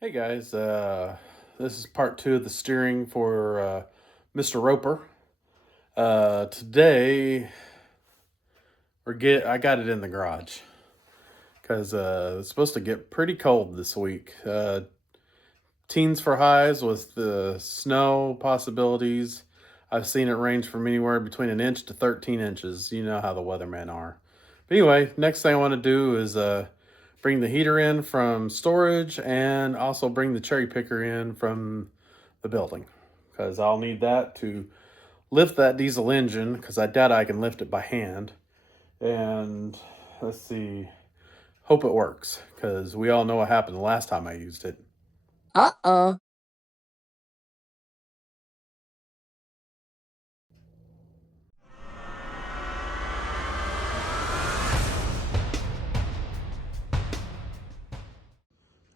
Hey guys, this is part two of the steering for Mr. Roper. Today I got it in the garage because it's supposed to get pretty cold this week. Teens for highs with the snow possibilities. I've seen it range from anywhere between an inch to 13 inches. You know how the weathermen are. But anyway, next thing I want to do is bring the heater in from storage and also bring the cherry picker in from the building because I'll need that to lift that diesel engine because I doubt I can lift it by hand. And let's see, hope it works because we all know what happened the last time I used it. Uh-oh.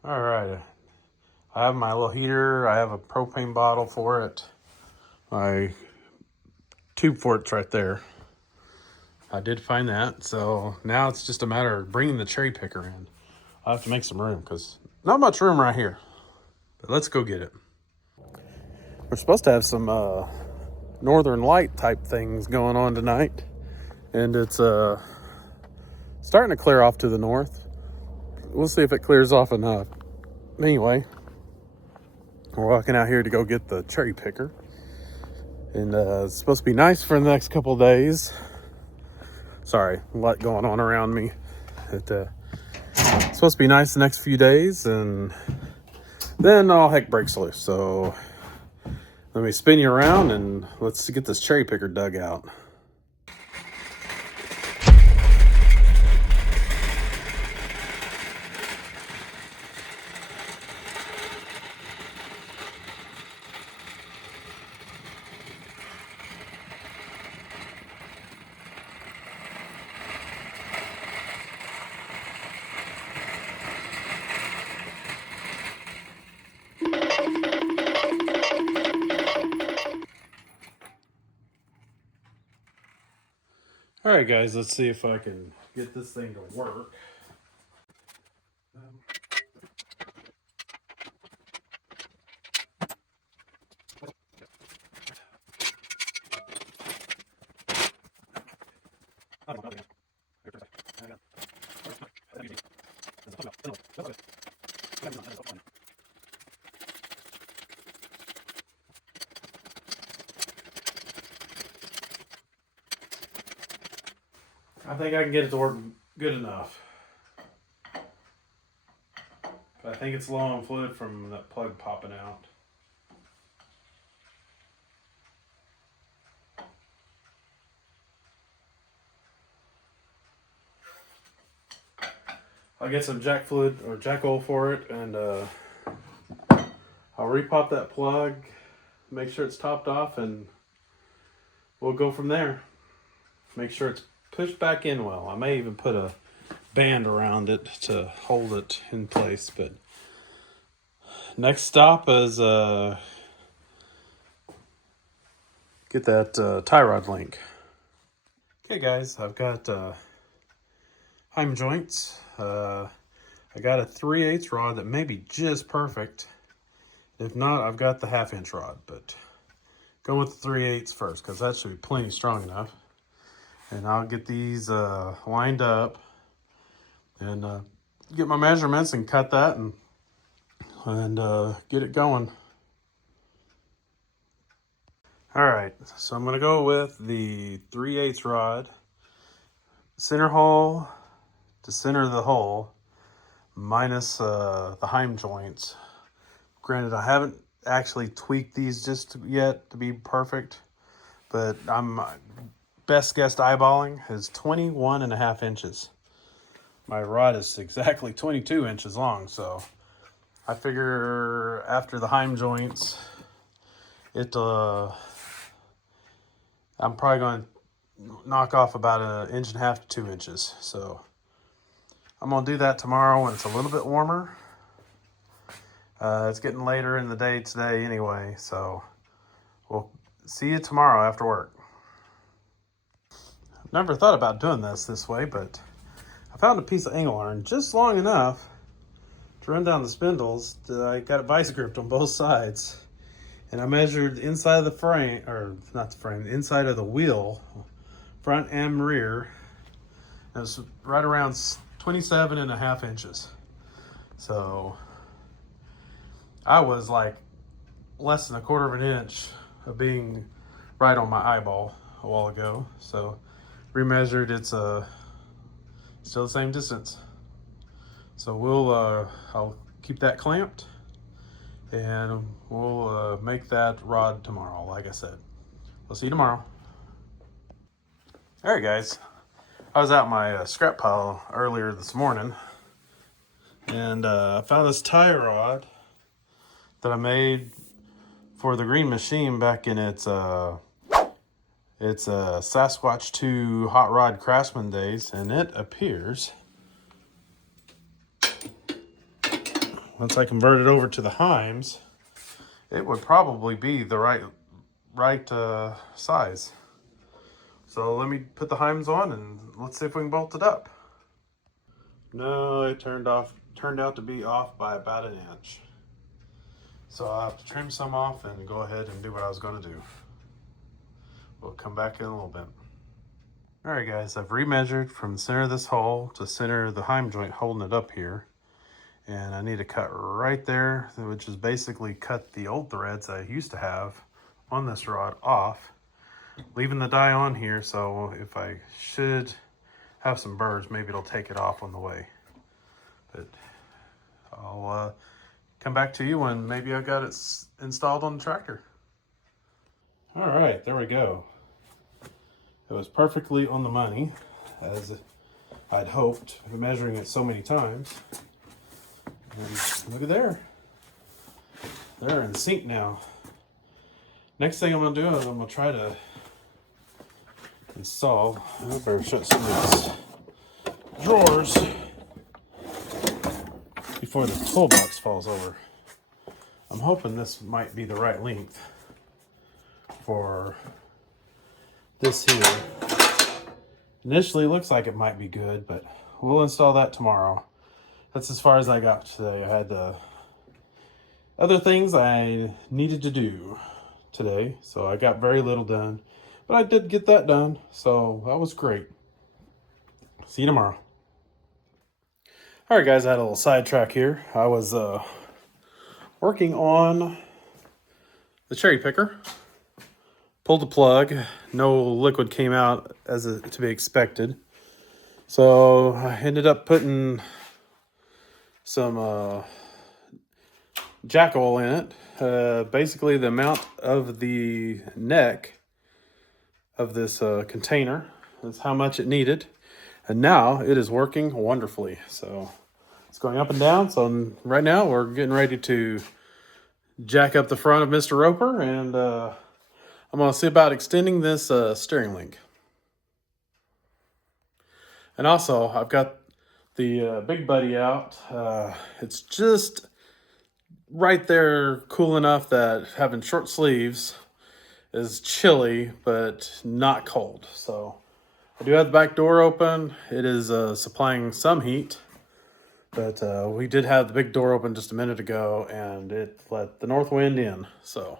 All right, I have my little heater. I have a propane bottle for it. My tube for it's right there. I did find that. So now it's just a matter of bringing the cherry picker in. I'll have to make some room because not much room right here. But let's go get it. We're supposed to have some northern light type things going on tonight. And it's starting to clear off to the north. We'll see if it clears off enough. Anyway, we're walking out here to go get the cherry picker. And it's supposed to be nice for the next couple of days. Sorry, a lot going on around me. It's supposed to be nice the next few days, and then all heck breaks loose. So let me spin you around and let's get this cherry picker dug out. All right, guys, let's see if I can get this thing to work. I think I can get it to work good enough. But I think it's low on fluid from that plug popping out. I'll get some jack fluid or jack oil for it, and I'll repop that plug, make sure it's topped off, and we'll go from there. Make sure it's pushed back in well. I may even put a band around it to hold it in place. But next stop is get that tie rod link. Okay, guys, I've got heim joints. I got a 3/8 rod that may be just perfect. If not, I've got the 1/2 inch rod, but go with the 3/8 first because that should be plenty strong enough. And I'll get these lined up and get my measurements and cut that and get it going. All right, so I'm gonna go with the 3/8 rod, center hole to center of the hole, minus the heim joints. Granted, I haven't actually tweaked these just yet to be perfect, but I'm best guessed eyeballing is 21.5 inches. My rod is exactly 22 inches long, so I figure after the heim joints, I'm probably going to knock off about 1.5 inches to 2 inches. So I'm going to do that tomorrow when it's a little bit warmer. It's getting later in the day today anyway, so we'll see you tomorrow after work. I've never thought about doing this way, but I found a piece of angle iron just long enough to run down the spindles, I got it vice gripped on both sides. And I measured inside of the frame, or not the frame, the inside of the wheel, front and rear. It was right around 27.5 inches. So I was like less than 1/4 of an inch of being right on my eyeball a while ago. So remeasured, it's still the same distance. So I'll keep that clamped, and we'll make that rod tomorrow, like I said. We'll see you tomorrow. All right, guys. I was out my scrap pile earlier this morning, and I found this tie rod that I made for the green machine back in its Sasquatch 2 Hot Rod Craftsman days, and it appears, once I convert it over to the Heims, it would probably be the right size. So let me put the Heims on and let's see if we can bolt it up. No, it turned out to be off by about 1 inch. So I'll have to trim some off and go ahead and do what I was going to do. We'll come back in a little bit. All right, guys, I've remeasured from the center of this hole to the center of the Heim joint holding it up here. And I need to cut right there, which is basically cut the old threads I used to have on this rod off, leaving the die on here. So if I should have some burrs, maybe it'll take it off on the way. But I'll come back to you when maybe I've got it installed on the tractor. All right, there we go. It was perfectly on the money, as I'd hoped, measuring it so many times. And look at there. They're in sync now. Next thing I'm gonna do is I'm gonna try to install, I better shut some of these drawers before the toolbox falls over. I'm hoping this might be the right length for this here. Initially looks like it might be good, but we'll install that tomorrow. That's as far as I got today. I had other things I needed to do today, so I got very little done, but I did get that done, so that was great. See you tomorrow. All right, guys, I had a little sidetrack here. I was working on the cherry picker. Pulled the plug. No liquid came out as to be expected. So I ended up putting some jack oil in it. Basically the amount of the neck of this container is how much it needed. And now it is working wonderfully. So it's going up and down. So right now we're getting ready to jack up the front of Mr. Roper, and I'm going to see about extending this steering link. And also, I've got the Big Buddy out. It's just right there cool enough that having short sleeves is chilly, but not cold. So I do have the back door open. It is supplying some heat, but we did have the big door open just a minute ago, and it let the north wind in. So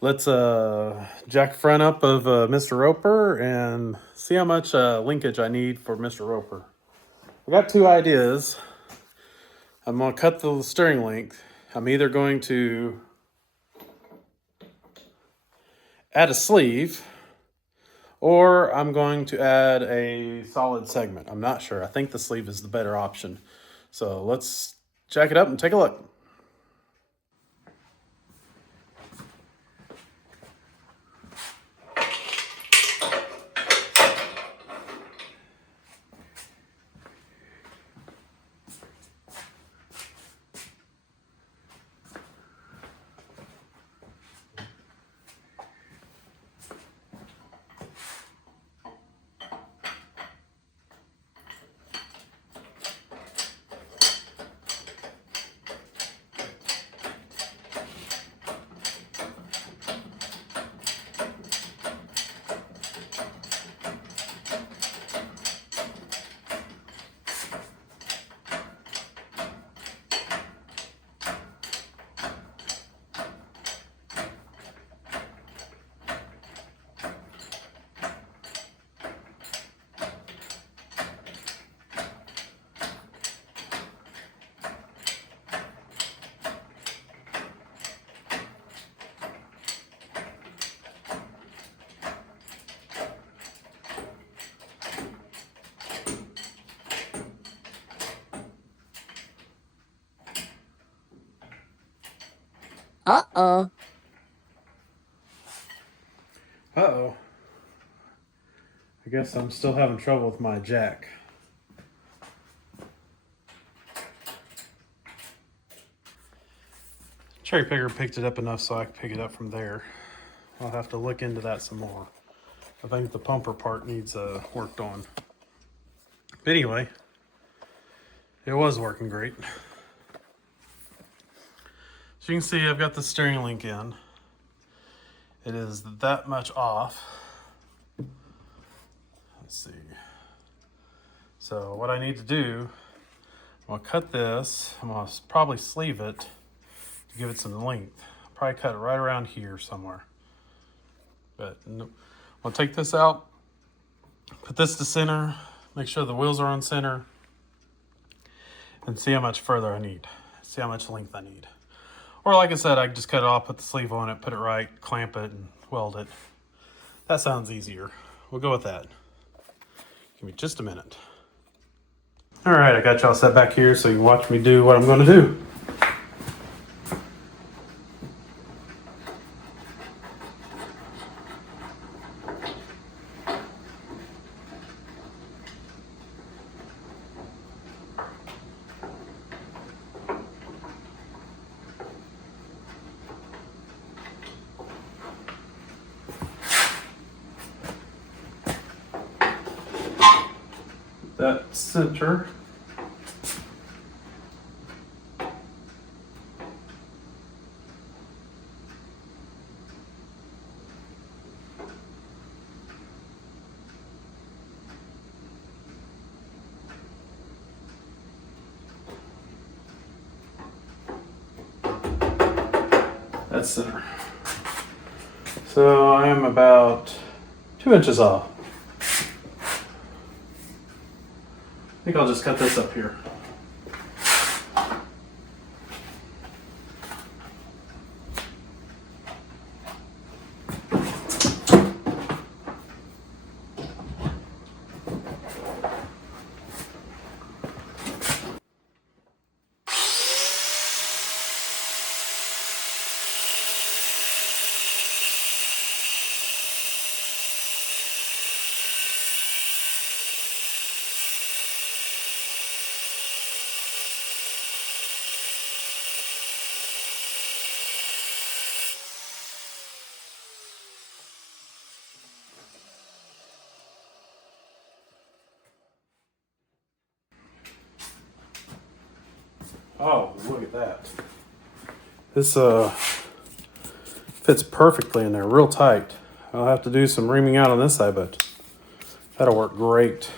let's jack the front up of Mr. Roper and see how much linkage I need for Mr. Roper. I got two ideas. I'm going to cut the steering length. I'm either going to add a sleeve, or I'm going to add a solid segment. I'm not sure. I think the sleeve is the better option. So let's jack it up and take a look. Uh-oh. Uh-oh. I guess I'm still having trouble with my jack. Cherry picker picked it up enough so I can pick it up from there. I'll have to look into that some more. I think the pumper part needs worked on. But anyway, it was working great. So you can see I've got the steering link in. It is that much off. Let's see. So what I need to do, I'm gonna cut this. I'm gonna probably sleeve it to give it some length. Probably cut it right around here somewhere. But nope. I'll take this out, put this to center, make sure the wheels are on center, and see how much further I need. See how much length I need. Or like I said, I can just cut it off, put the sleeve on it, put it right, clamp it, and weld it. That sounds easier. We'll go with that. Give me just a minute. All right, I got y'all set back here so you can watch me do what I'm gonna do. That center. That's center. So I am about 2 inches off. I think I'll just cut this up here. Oh, look at that. This fits perfectly in there, real tight. I'll have to do some reaming out on this side, but that'll work great.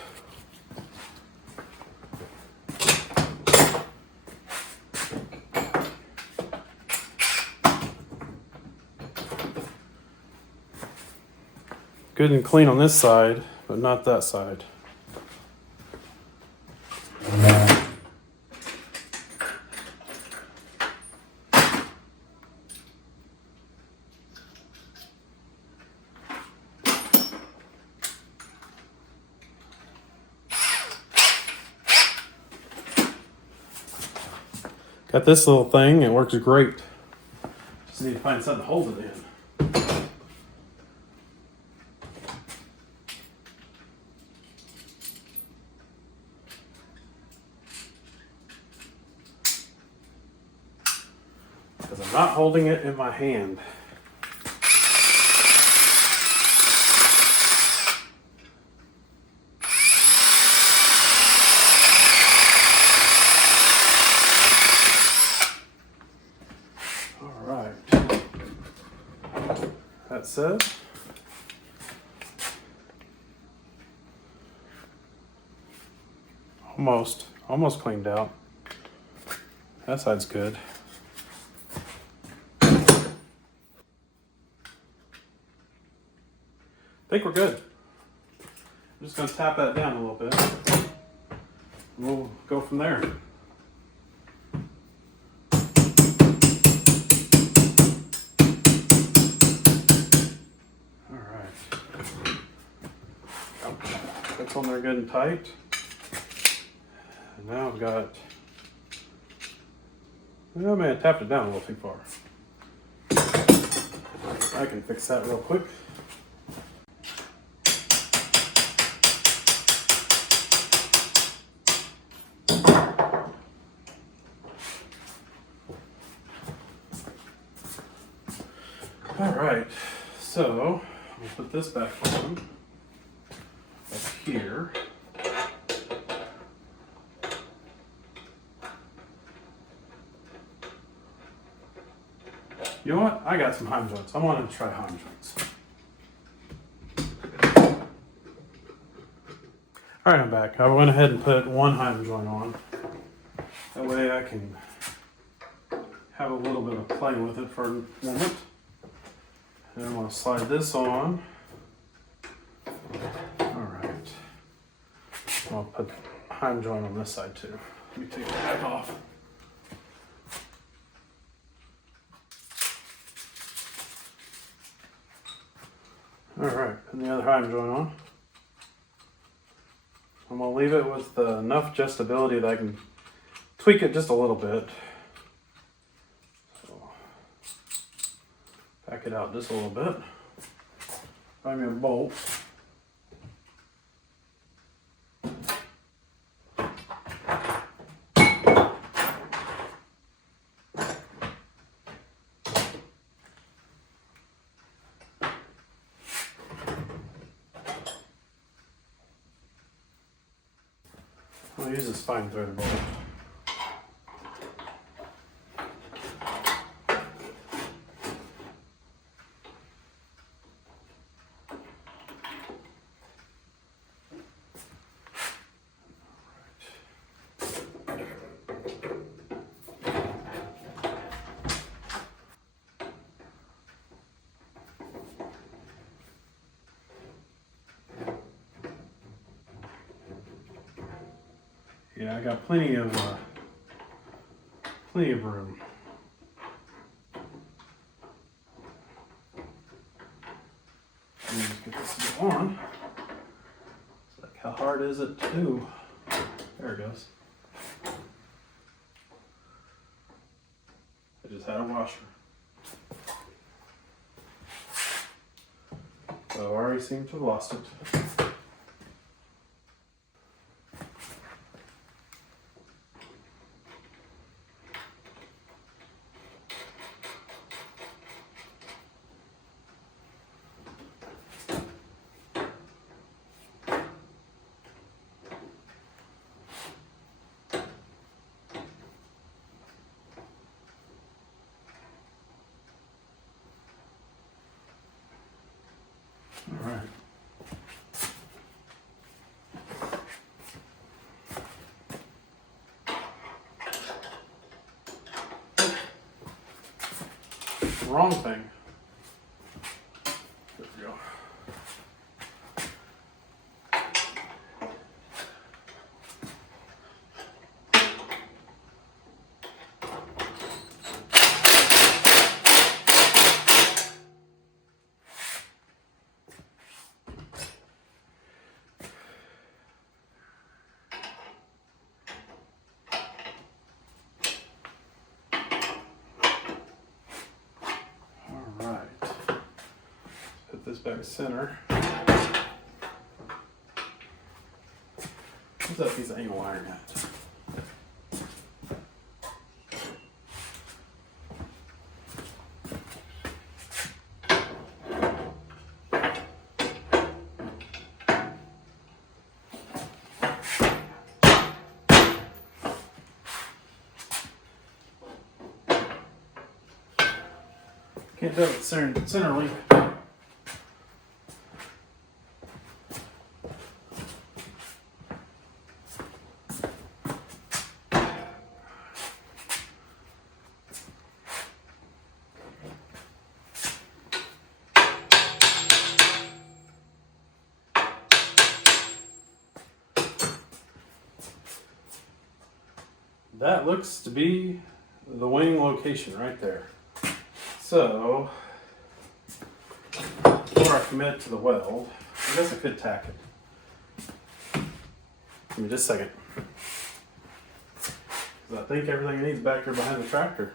Good and clean on this side, but not that side. Got this little thing, it works great. Just need to find something to hold it in. Because I'm not holding it in my hand. That said, almost cleaned out. That side's good. I think we're good. I'm just going to tap that down a little bit. And we'll go from there. That's on there good and tight. And now I've got, I may have tapped it down a little too far. I can fix that real quick. All right, so we'll put this back on up here. You know what? I got some heim joints. I wanted to try heim joints. All right, I'm back. I went ahead and put one heim joint on. That way I can have a little bit of play with it for a moment. And I'm going to slide this on. All right. I'll put heim joint on this side too. Let me take the back off. All right, putting the other heim joint on. I'm going to leave it with enough adjustability that I can tweak it just a little bit. So, back it out just a little bit. Find me a bolt. I'll use this fine threaded bolt. Yeah, I got plenty of room. Let me just get this on. It's like, how hard is it to do? There it goes. I just had a washer. So I already seem to have lost it. All right. Wrong thing. There we go. This back center. What's that piece of angle iron at? Can't tell it's center link. That looks to be the wing location right there. So, before I commit to the weld, I guess I could tack it. Give me just a second. Because I think everything needs back there behind the tractor.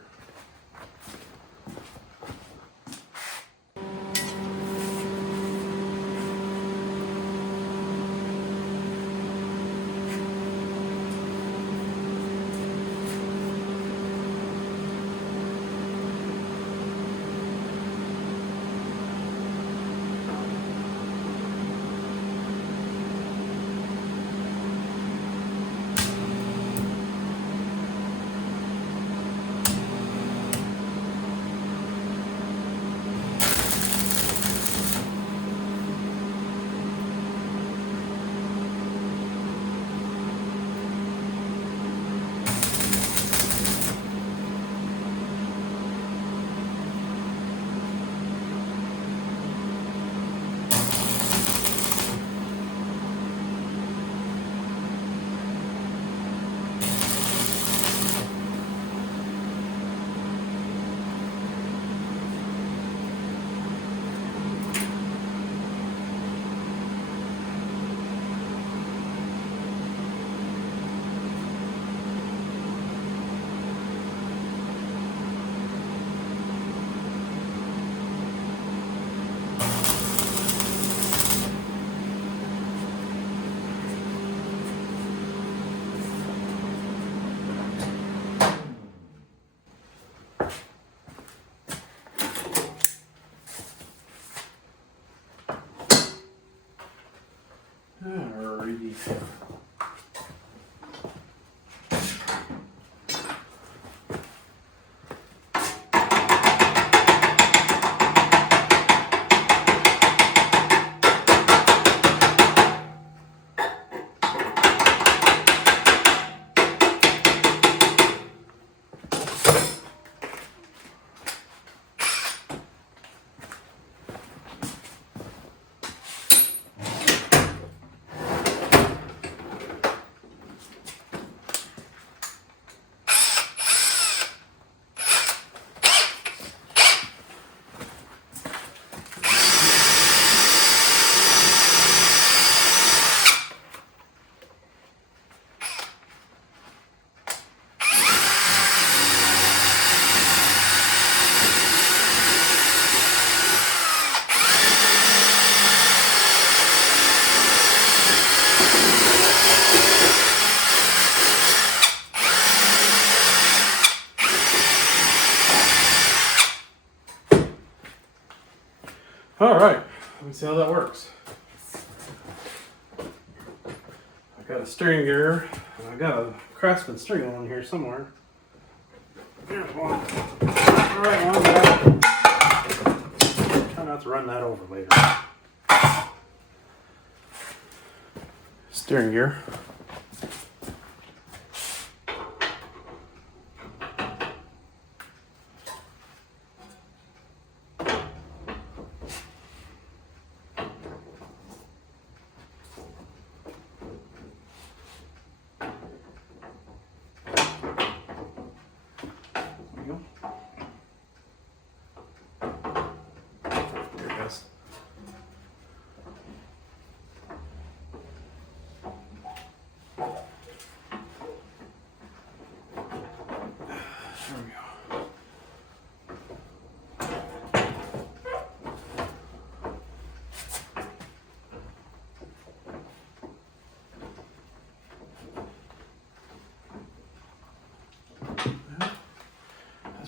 seat. All right, let me see how that works. I got a steering gear, and I got a Craftsman steering wheel in here somewhere. Here's one. All right, one. Try not to run that over later. Steering gear.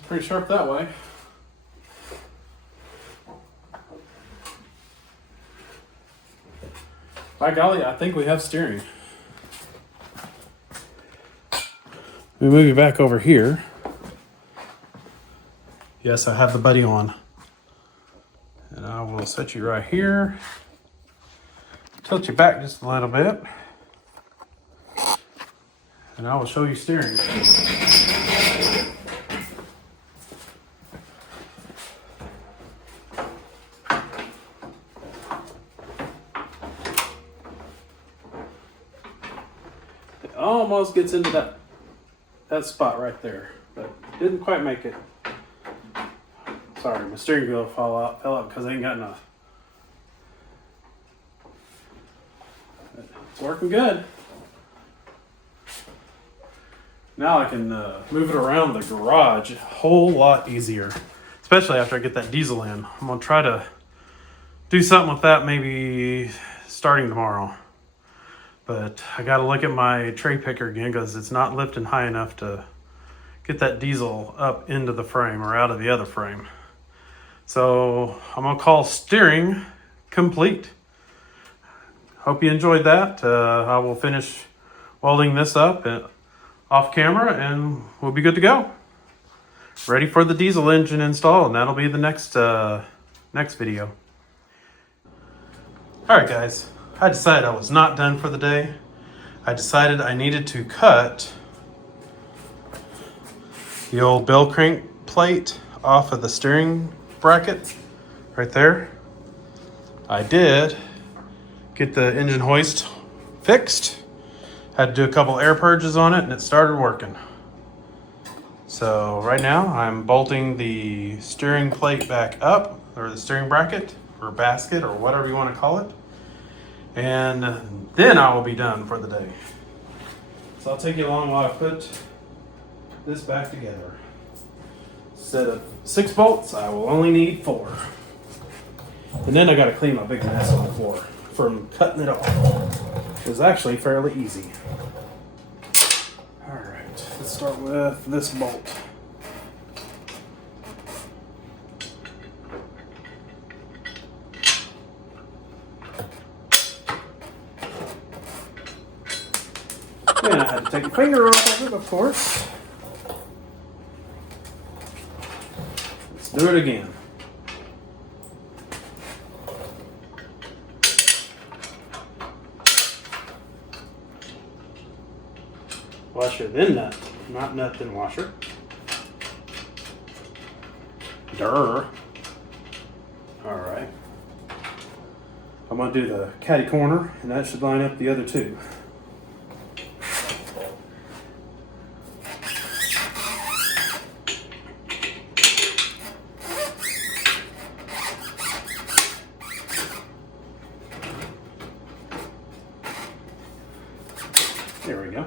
Pretty sharp that way. By golly, I think we have steering. We move you back over here. Yes, I have the buddy on. And I will set you right here. Tilt you back just a little bit. And I will show you steering. Almost gets into that spot right there, but didn't quite make it. Sorry, my steering wheel fell out because I ain't got enough. It's working good. Now I can move it around the garage a whole lot easier, especially after I get that diesel in. I'm gonna try to do something with that maybe starting tomorrow. But I got to look at my tray picker again because it's not lifting high enough to get that diesel up into the frame or out of the other frame. So I'm going to call steering complete. Hope you enjoyed that. I will finish welding this up off camera and we'll be good to go. Ready for the diesel engine install, and that'll be the next video. All right, guys. I decided I was not done for the day. I decided I needed to cut the old bell crank plate off of the steering bracket right there. I did get the engine hoist fixed. Had to do a couple air purges on it and it started working. So right now I'm bolting the steering plate back up, or the steering bracket or basket or whatever you want to call it. And then I will be done for the day. So I'll take you along while I put this back together. Instead of 6 bolts, I will only need 4. And then I gotta clean my big mess on the floor from cutting it off. It was actually fairly easy. All right, let's start with this bolt. And I had to take the finger off of it, of course. Let's do it again. Washer then nut, not nut then washer. Durr. Alright. I'm going to do the caddy corner, and that should line up the other two. There we go.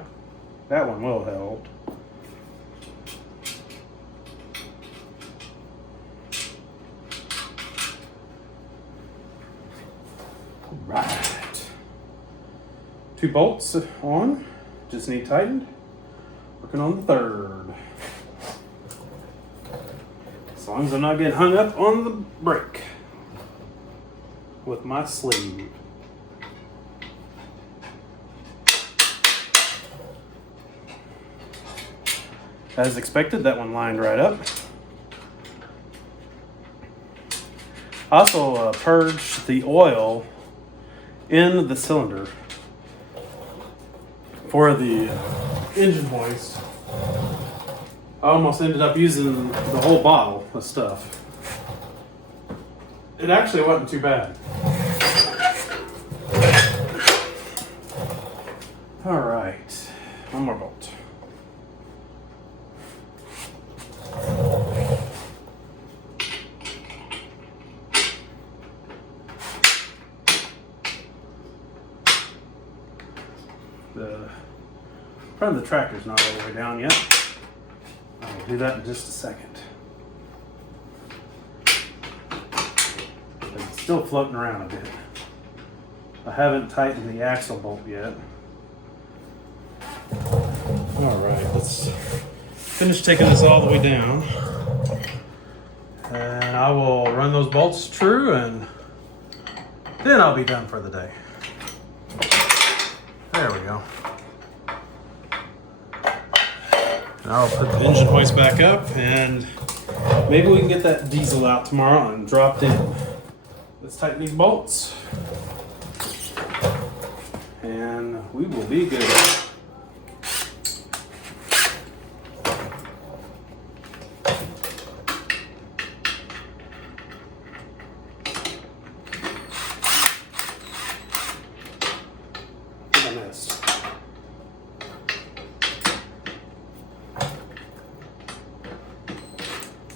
That one will help. Right. 2 bolts on, just need tightened. Working on the third. As long as I'm not getting hung up on the brake with my sleeve. As expected, that one lined right up. Also purged the oil in the cylinder for the engine hoist. I almost ended up using the whole bottle of stuff. It actually wasn't too bad. All right, one more bolt. The front of the tractor's not all the way down yet. I'll do that in just a second. But it's still floating around a bit. I haven't tightened the axle bolt yet. Alright, let's finish taking this all the way down. And I will run those bolts true, and then I'll be done for the day. There we go. Now I'll put the engine hoist back up, and maybe we can get that diesel out tomorrow and dropped in. Let's tighten these bolts, and we will be good.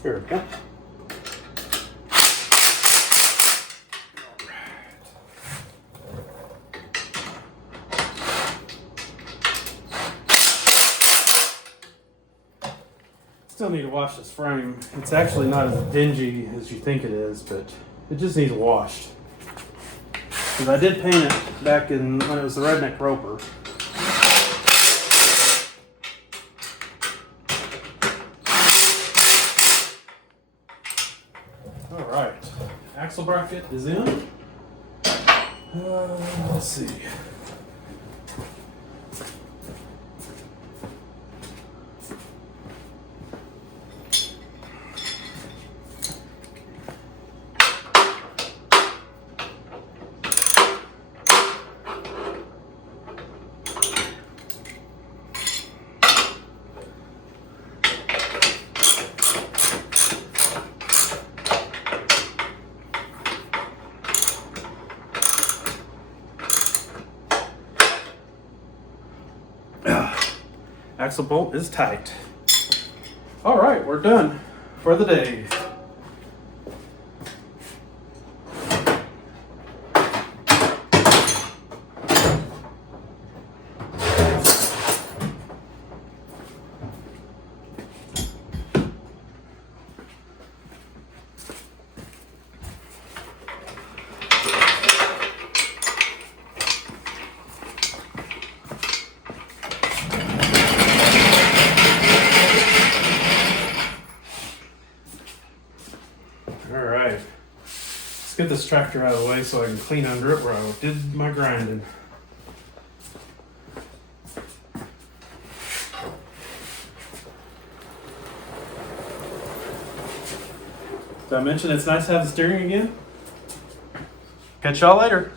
Here we go. Still need to wash this frame. It's actually not as dingy as you think it is, but it just needs washed. Because I did paint it back in when it was the Redneck Roper. Alright, axle bracket is in. Let's see. Axle bolt is tight. All right, we're done for the day. Alright, let's get this tractor out of the way so I can clean under it where I did my grinding. Did I mention it's nice to have the steering again? Catch y'all later.